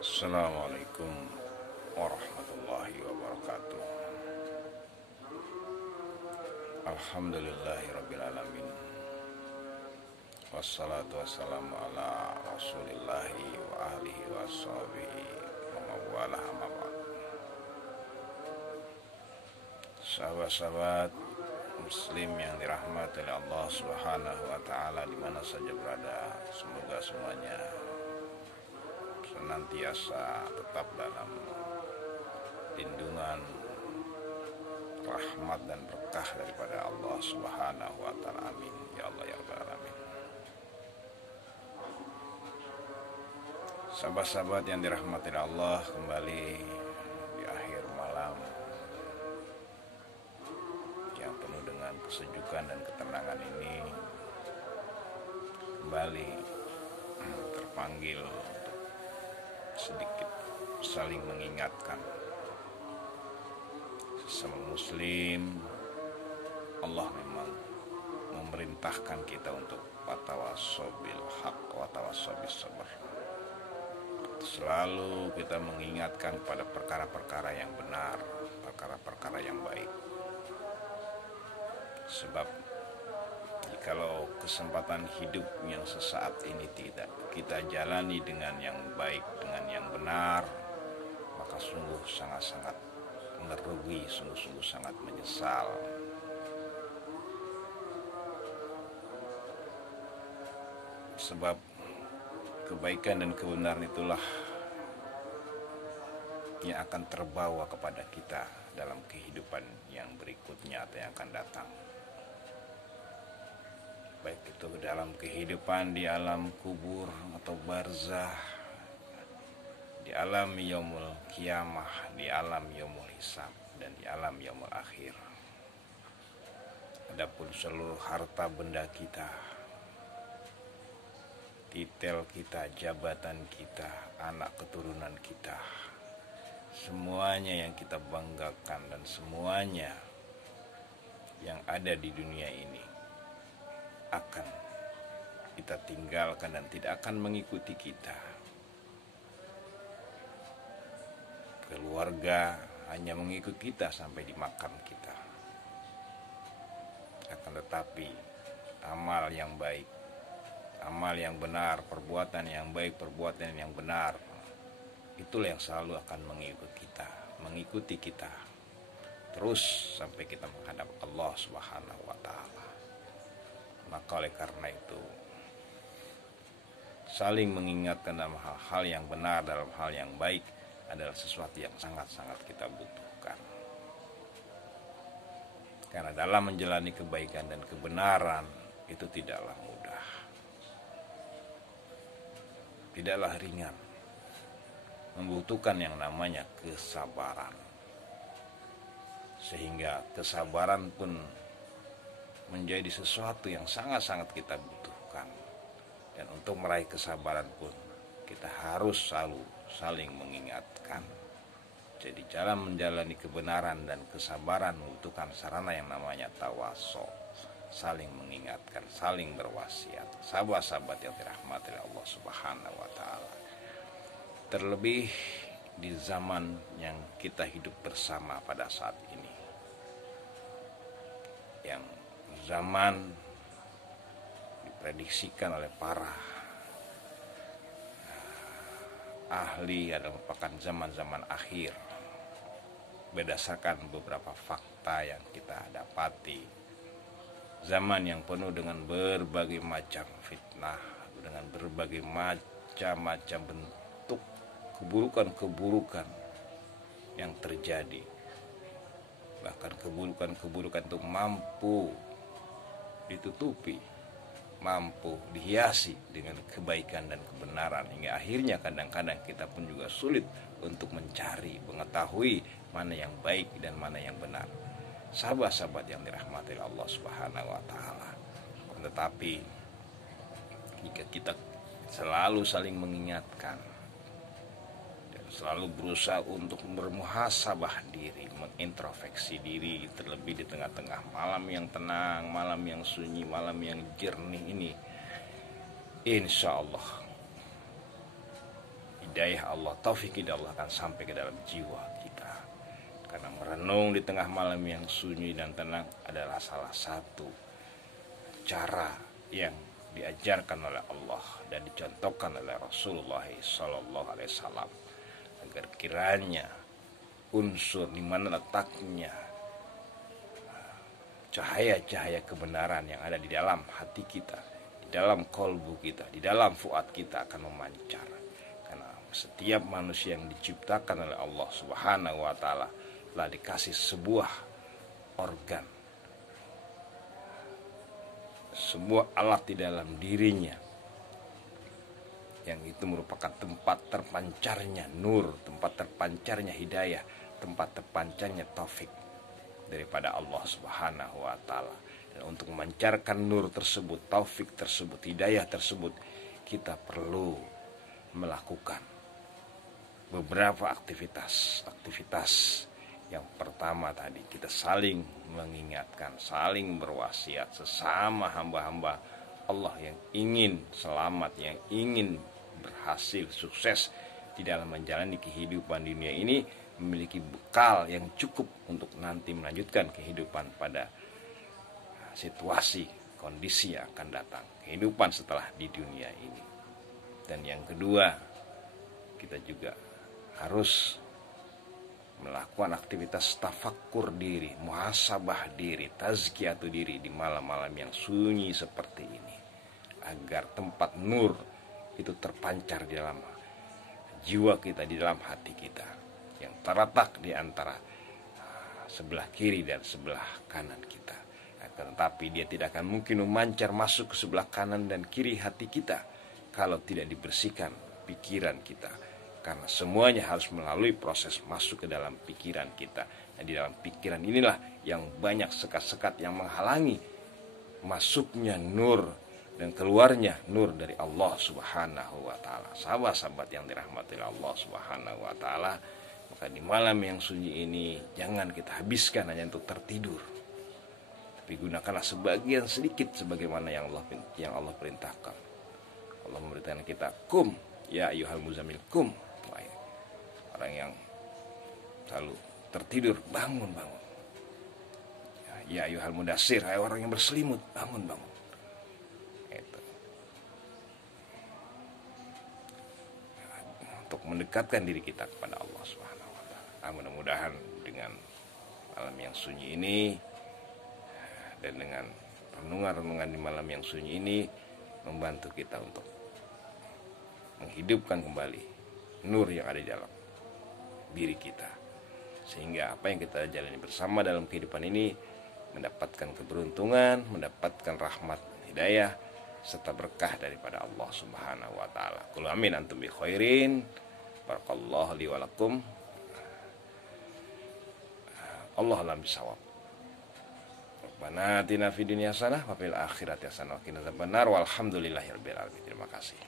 Assalamualaikum warahmatullahi wabarakatuh. Alhamdulillahirrabbilalamin. Wassalatu wassalamu ala rasulillahi wa ahlihi wa sahbihi wa mawalah amma ba'd. Sahabat-sahabat muslim yang dirahmati oleh Allah subhanahu wa ta'ala dimana saja berada, semoga semuanya senantiasa tetap dalam lindungan, rahmat dan berkah daripada Allah subhanahu wa ta'ala. Amin ya Allah ya rabbal alamin. Sahabat-sahabat yang dirahmati Allah, kembali di akhir malam yang penuh dengan kesejukan dan ketenangan ini, kembali terpanggil sedikit saling mengingatkan sesama muslim. Allah memang memerintahkan kita untuk watawassaw bil haqq watawassaw bis sabr. Selalu kita mengingatkan pada perkara-perkara yang benar, perkara-perkara yang baik. Sebab jikalau kesempatan hidup yang sesaat ini tidak kita jalani dengan yang baik, dengan yang benar, maka sungguh sangat-sangat merugi, sungguh-sungguh sangat menyesal. Sebab kebaikan dan kebenaran itulah yang akan terbawa kepada kita dalam kehidupan yang berikutnya atau yang akan datang. Baik itu dalam kehidupan di alam kubur atau barzah, di alam yaumul kiamah, di alam yaumul hisab, dan di alam yaumul akhir. Adapun seluruh harta benda kita, titel kita, jabatan kita, anak keturunan kita, semuanya yang kita banggakan dan semuanya yang ada di dunia ini akan kita tinggalkan dan tidak akan mengikuti kita. Keluarga hanya mengikuti kita sampai di makam kita. Akan tetapi amal yang baik, amal yang benar, perbuatan yang baik, perbuatan yang benar, itulah yang selalu akan mengikuti kita terus sampai kita menghadap Allah Subhanahu wa ta'ala. Maka oleh karena itu, saling mengingatkan dalam hal-hal yang benar, dalam hal yang baik adalah sesuatu yang sangat-sangat kita butuhkan. Karena dalam menjalani kebaikan dan kebenaran itu tidaklah mudah, tidaklah ringan, membutuhkan yang namanya kesabaran. Sehingga kesabaran pun menjadi sesuatu yang sangat-sangat kita butuhkan. Dan untuk meraih kesabaran pun kita harus selalu saling mengingatkan. Jadi dalam menjalani kebenaran dan kesabaran membutuhkan sarana yang namanya tawassaw, saling mengingatkan, saling berwasiat. Sahabat-sahabat yang dirahmati Allah Subhanahu wa ta'ala, terlebih di zaman yang kita hidup bersama pada saat ini, yang zaman diprediksikan oleh para ahli adalah merupakan zaman-zaman akhir berdasarkan beberapa fakta yang kita dapati. Zaman yang penuh dengan berbagai macam fitnah, dengan berbagai macam bentuk keburukan-keburukan yang terjadi. Bahkan keburukan-keburukan itu mampu ditutupi, mampu dihiasi dengan kebaikan dan kebenaran, hingga akhirnya kadang-kadang kita pun juga sulit untuk mencari, mengetahui mana yang baik dan mana yang benar. Sahabat-sahabat yang dirahmati Allah Subhanahu wa ta'ala, tetapi jika kita selalu saling mengingatkan dan selalu berusaha untuk bermuhasabah diri, mengintrospeksi diri, terlebih di tengah-tengah malam yang tenang, malam yang sunyi, malam yang jernih ini, insya Allah hidayah Allah, taufik hidayah Allah akan sampai ke dalam jiwa kita. Karena merenung di tengah malam yang sunyi dan tenang adalah salah satu cara yang diajarkan oleh Allah dan dicontohkan oleh Rasulullah SAW, agar kiranya unsur di mana letaknya cahaya-cahaya kebenaran yang ada di dalam hati kita, di dalam kolbu kita, di dalam fuad kita akan memancar. Karena setiap manusia yang diciptakan oleh Allah Subhanahu wa Ta'ala telah dikasih sebuah organ, sebuah alat di dalam dirinya, yang itu merupakan tempat terpancarnya nur, tempat terpancarnya hidayah, tempat terpancarnya taufik daripada Allah Subhanahu wa Ta'ala. Dan untuk memancarkan nur tersebut, taufik tersebut, hidayah tersebut, kita perlu melakukan beberapa aktivitas. Yang pertama tadi, kita saling mengingatkan, saling berwasiat sesama hamba-hamba Allah yang ingin selamat, yang ingin berhasil, sukses di dalam menjalani kehidupan dunia ini, memiliki bekal yang cukup untuk nanti melanjutkan kehidupan pada situasi, kondisi yang akan datang, kehidupan setelah di dunia ini. Dan yang kedua, kita juga harus melakukan aktivitas tafakkur diri, muhasabah diri, tazkiyatu diri di malam-malam yang sunyi seperti ini, agar tempat nur itu terpancar di dalam jiwa kita, di dalam hati kita, yang terletak di antara sebelah kiri dan sebelah kanan kita. Tetapi dia tidak akan mungkin memancar masuk ke sebelah kanan dan kiri hati kita kalau tidak dibersihkan pikiran kita. Karena semuanya harus melalui proses masuk ke dalam pikiran kita. Nah, di dalam pikiran inilah yang banyak sekat-sekat yang menghalangi masuknya nur dan keluarnya nur dari Allah Subhanahu wa Ta'ala. Sahabat-sahabat yang dirahmati Allah Subhanahu wa Ta'ala, maka di malam yang sunyi ini jangan kita habiskan hanya untuk tertidur, tapi gunakanlah sebagian sedikit sebagaimana yang Allah perintahkan. Allah memberitakan kita, kum ya ayyuhal muzammil, kum, orang yang selalu tertidur, bangun. Ya ayyuhal mudassir, hai orang yang berselimut, bangun. Itu untuk mendekatkan diri kita kepada Allah Subhanahu wa Ta'ala. Mudah-mudahan dengan malam yang sunyi ini dan dengan renungan-renungan di malam yang sunyi ini membantu kita untuk menghidupkan kembali nur yang ada di dalam diri kita, sehingga apa yang kita jalani bersama dalam kehidupan ini mendapatkan keberuntungan, mendapatkan rahmat, hidayah, serta berkah daripada Allah Subhanahu wa Ta'ala. Qul amin antum bi khairin. Barakallahu li wa lakum. Allahu a'lam bishawab. Rabbana atina fid dunya hasanah wa fil akhirati hasanah wa qina adzabannar. Walhamdulillahirabbil alamin. Terima kasih.